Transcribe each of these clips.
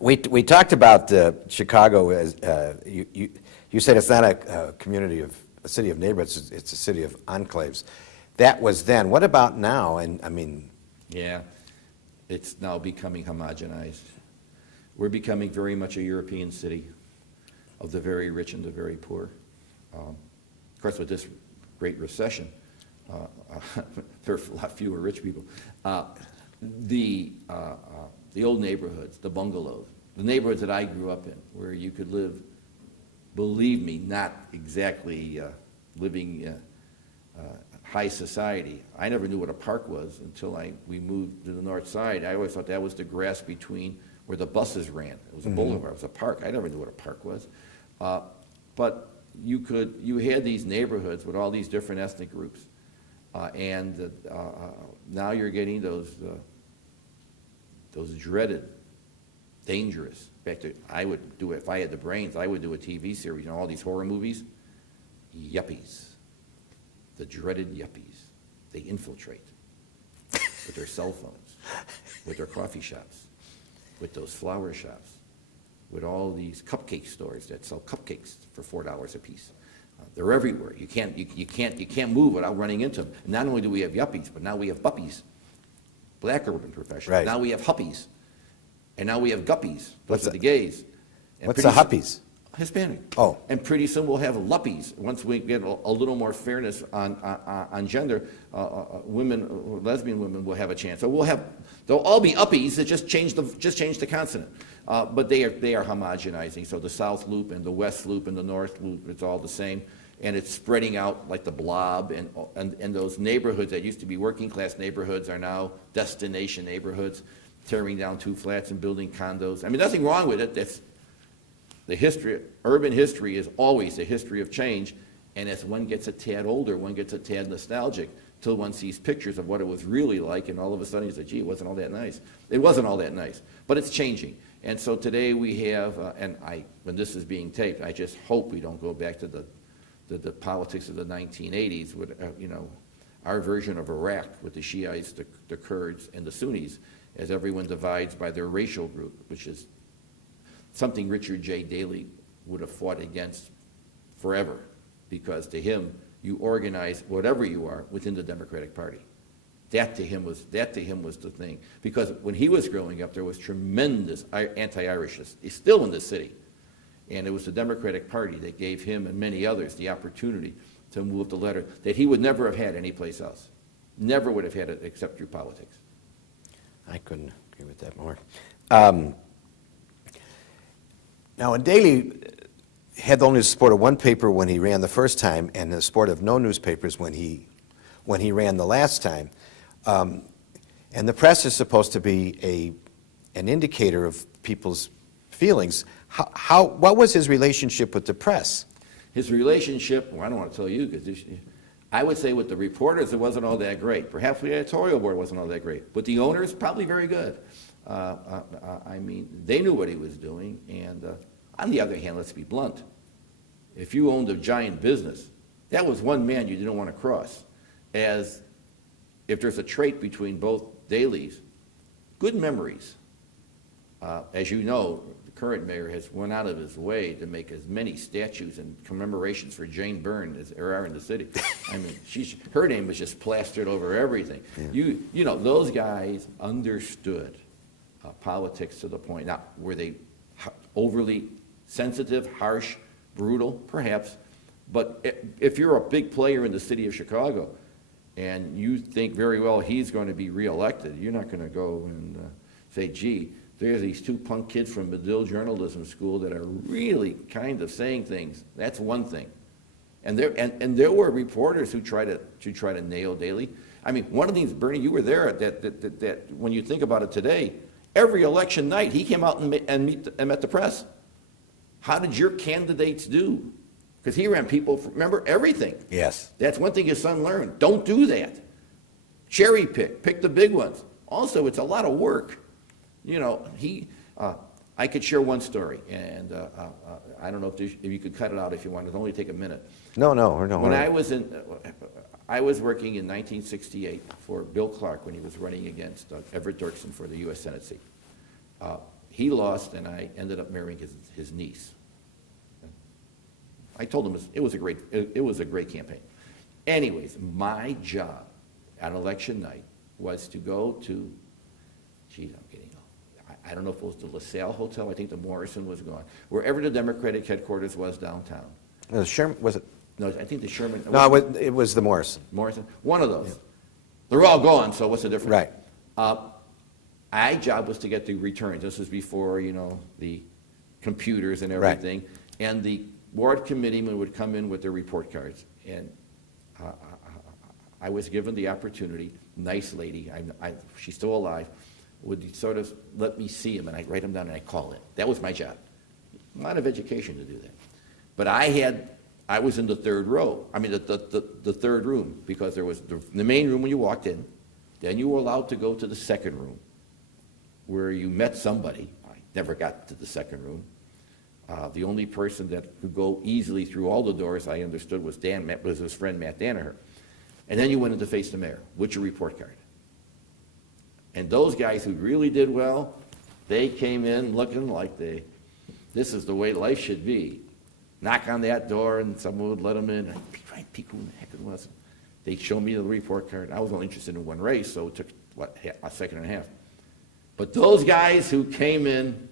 We talked about Chicago as you said it's not a city of neighborhoods. It's a city of enclaves. That was then. What about now? And I mean, yeah, it's now becoming homogenized. We're becoming very much a European city of the very rich and the very poor. Of course, with this Great Recession, there are a lot fewer rich people. The old neighborhoods, the bungalows, the neighborhoods that I grew up in, where you could live, believe me, not exactly living high society. I never knew what a park was until we moved to the north side. I always thought that was the grass between where the buses ran. It was a boulevard, it was a park. I never knew what a park was. But you had these neighborhoods with all these different ethnic groups. And now you're getting those dreaded, dangerous. In fact, I would do it, if I had the brains, I would do a TV series, all these horror movies. Yuppies. The dreaded yuppies. They infiltrate with their cell phones, with their coffee shops, with those flower shops, with all these cupcake stores that sell cupcakes for $4 a piece. They're everywhere. You can't move without running into them. And not only do we have yuppies, but now we have buppies, black urban professionals. Right. Now we have huppies, and now we have guppies. Those are the gays. And what's the huppies? Hispanic. Oh. And pretty soon we'll have luppies. Once we get a little more fairness on gender, lesbian women will have a chance. So they'll all be uppies that just change the consonant. But they are homogenizing. So the South Loop and the West Loop and the North Loop, it's all the same. And it's spreading out like the blob, and those neighborhoods that used to be working class neighborhoods are now destination neighborhoods, tearing down 2 flats and building condos. I mean, nothing wrong with it. That's the history. Urban history is always a history of change, and as one gets a tad older, one gets a tad nostalgic till one sees pictures of what it was really like, and all of a sudden you say, gee, it wasn't all that nice. It wasn't all that nice, but it's changing. And so today we have, when this is being taped, I just hope we don't go back to the politics of the 1980s with, our version of Iraq with the Shiites, the Kurds, and the Sunnis, as everyone divides by their racial group, which is something Richard J. Daley would have fought against forever, because to him, you organize whatever you are within the Democratic Party. That to him was the thing. Because when he was growing up, there was tremendous anti-Irishness. He's still in the city. And it was the Democratic Party that gave him and many others the opportunity to move the letter that he would never have had anyplace else. Never would have had it except through politics. I couldn't agree with that more. Now, Daley had only the support of one paper when he ran the first time, and the support of no newspapers when he ran the last time. And the press is supposed to be an indicator of people's feelings. What was his relationship with the press? His relationship, well, I don't want to tell you, because I would say with the reporters, it wasn't all that great. Perhaps the editorial board wasn't all that great. But the owners, probably very good. I mean, they knew what he was doing. And on the other hand, let's be blunt. If you owned a giant business, that was one man you didn't want to cross. As if there's a trait between both Daleys, good memories. As you know, the current mayor has went out of his way to make as many statues and commemorations for Jane Byrne as there are in the city. I mean, her name was just plastered over everything. Yeah. You know, those guys understood politics to the point. Now, were they overly sensitive, harsh, brutal? Perhaps. But if you're a big player in the city of Chicago and you think very well he's going to be reelected, you're not going to go and say, gee, there's these 2 punk kids from Medill Journalism School that are really kind of saying things. That's one thing. And there were reporters who tried to nail Daley. I mean, one of the things, Bernie, you were there, that when you think about it today, every election night he came out and met the press. How did your candidates do? Because he ran people, remember, everything. Yes. That's one thing his son learned. Don't do that. Cherry pick the big ones. Also, it's a lot of work. You know, I could share one story, and I don't know if you could cut it out if you want. It'll only take a minute. No. When I was working in 1968 for Bill Clark when he was running against Everett Dirksen for the U.S. Senate seat. He lost, and I ended up marrying his niece. I told him it was a great campaign. Anyways, my job on election night was to go to, geez, I'm getting old. I don't know if it was the LaSalle Hotel. I think the Morrison was gone. Wherever the Democratic headquarters was downtown. Sherman, was it? No, I think the Sherman. No, it was the Morrison. Morrison. One of those. Yeah. They're all gone, so what's the difference? Right. My job was to get the returns. This was before, the computers and everything. Right. And the ward committeeman would come in with their report cards. And I was given the opportunity, nice lady, she's still alive, would sort of let me see them, and I'd write them down and I'd call it. That was my job. A lot of education to do that. But I was in the third row, the third room, because there was the main room when you walked in, then you were allowed to go to the second room, where you met somebody. I never got to the second room. The only person that could go easily through all the doors, I understood, was his friend Matt Danaher. And then you went in to face the mayor with your report card. And those guys who really did well, they came in looking like this is the way life should be. Knock on that door and someone would let them in. I'd try and peek who in the heck it was. They'd show me the report card. I was only interested in one race, so it took, a second and a half. But those guys who came in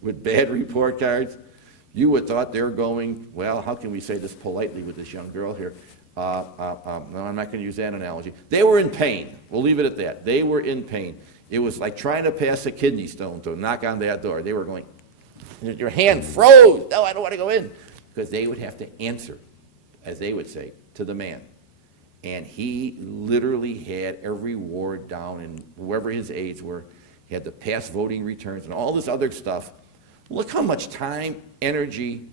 with bad report cards, you would thought they were going, well, how can we say this politely with this young girl here? No, I'm not going to use that analogy. They were in pain. We'll leave it at that. They were in pain. It was like trying to pass a kidney stone to knock on that door. They were going, your hand froze. No, I don't want to go in. Because they would have to answer, as they would say, to the man. And he literally had every ward down, and whoever his aides were, he had to pass voting returns and all this other stuff. Look how much time, energy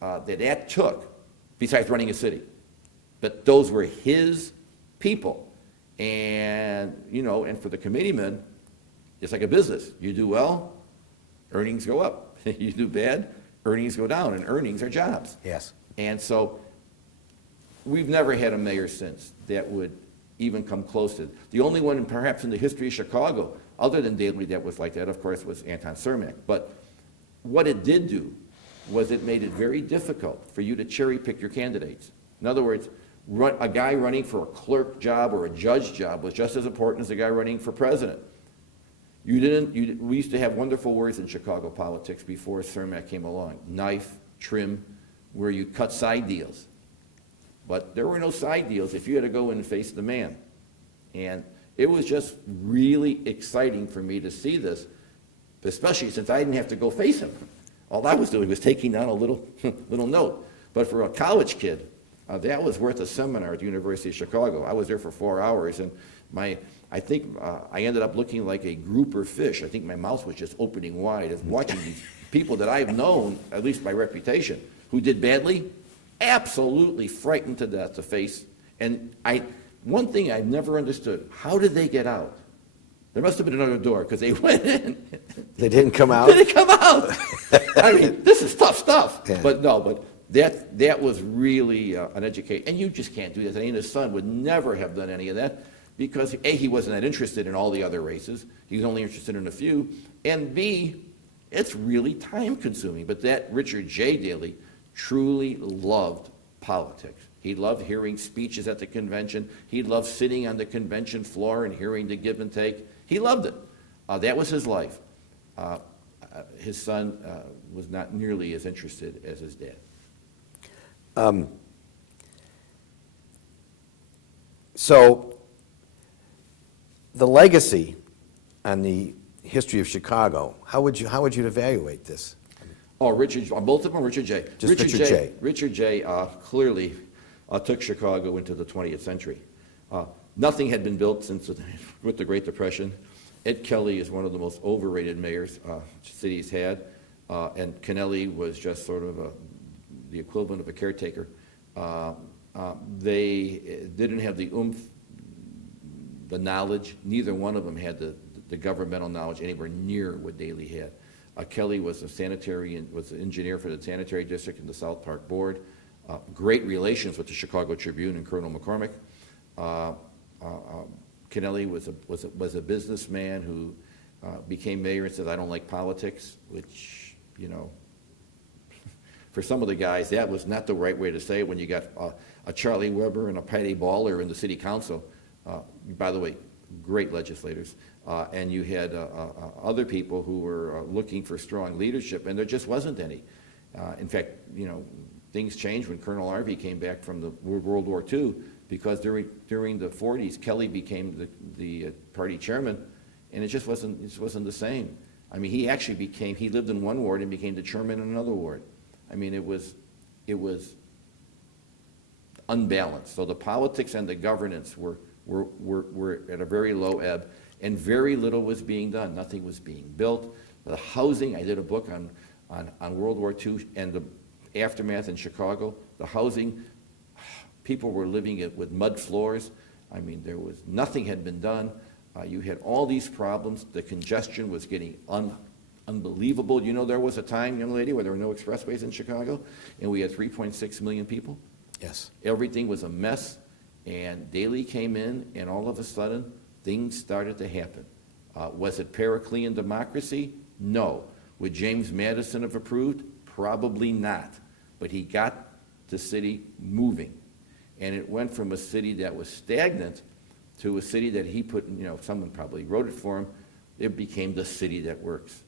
that took, besides running a city. But those were his people. And, and for the committeemen, it's like a business. You do well, earnings go up. You do bad, earnings go down, and earnings are jobs. Yes. And so we've never had a mayor since that would even come close to it. The only one, perhaps in the history of Chicago, other than Daley, that was like that, of course, was Anton Cermak. But what it did do was it made it very difficult for you to cherry pick your candidates. In other words, a guy running for a clerk job or a judge job was just as important as a guy running for president. We used to have wonderful words in Chicago politics before Cermak came along. Knife, trim, where you cut side deals. But there were no side deals if you had to go in and face the man. And it was just really exciting for me to see this, especially since I didn't have to go face him. All I was doing was taking down a little note. But for a college kid, that was worth a seminar at the University of Chicago. I was there for 4 hours, and I think I ended up looking like a grouper fish. I think my mouth was just opening wide as watching these people that I've known, at least by reputation, who did badly, absolutely frightened to death to face. And one thing I've never understood, how did they get out? There must have been another door, because they went in. They didn't come out? They didn't come out. I mean, this is tough stuff. Yeah. But that was really an education. And you just can't do that. And his son would never have done any of that, because A, he wasn't that interested in all the other races. He was only interested in a few. And B, it's really time consuming. But that Richard J. Daley truly loved politics. He loved hearing speeches at the convention. He loved sitting on the convention floor and hearing the give and take. He loved it. That was his life. His son was not nearly as interested as his dad. So the legacy on the history of Chicago, how would you evaluate this? Oh, both of them, Richard J. Just Richard J. Richard J. Clearly took Chicago into the 20th century. Nothing had been built since with the Great Depression. Ed Kelly is one of the most overrated mayors the city's had, and Kennelly was just sort of the equivalent of a caretaker. They didn't have the oomph, the knowledge. Neither one of them had the governmental knowledge anywhere near what Daley had. Kelly was was an engineer for the sanitary district in the South Park Board. Great relations with the Chicago Tribune and Colonel McCormick. Kennelly was a businessman who became mayor and said, I don't like politics, which, you know, for some of the guys, that was not the right way to say it when you got a Charlie Weber and a Patty Baller in the city council. By the way, great legislators. And you had other people who were looking for strong leadership, and there just wasn't any. In fact, you know, things changed when Colonel Harvey came back from the World War II, because during the 40s, Kelly became the party chairman, and it just wasn't the same. I mean, he lived in one ward and became the chairman in another ward. I mean, it was unbalanced. So the politics and the governance were at a very low ebb, and very little was being done. Nothing was being built. The housing, I did a book on World War II and the aftermath in Chicago. The housing, people were living with mud floors. I mean, nothing had been done. You had all these problems. The congestion was getting unbelievable. You know, there was a time, young lady, where there were no expressways in Chicago, and we had 3.6 million people. Yes. Everything was a mess, and Daley came in, and all of a sudden, things started to happen. Was it Periclean democracy? No. Would James Madison have approved? Probably not. But he got the city moving, and it went from a city that was stagnant to a city that he put, you know, someone probably wrote it for him. It became the city that works.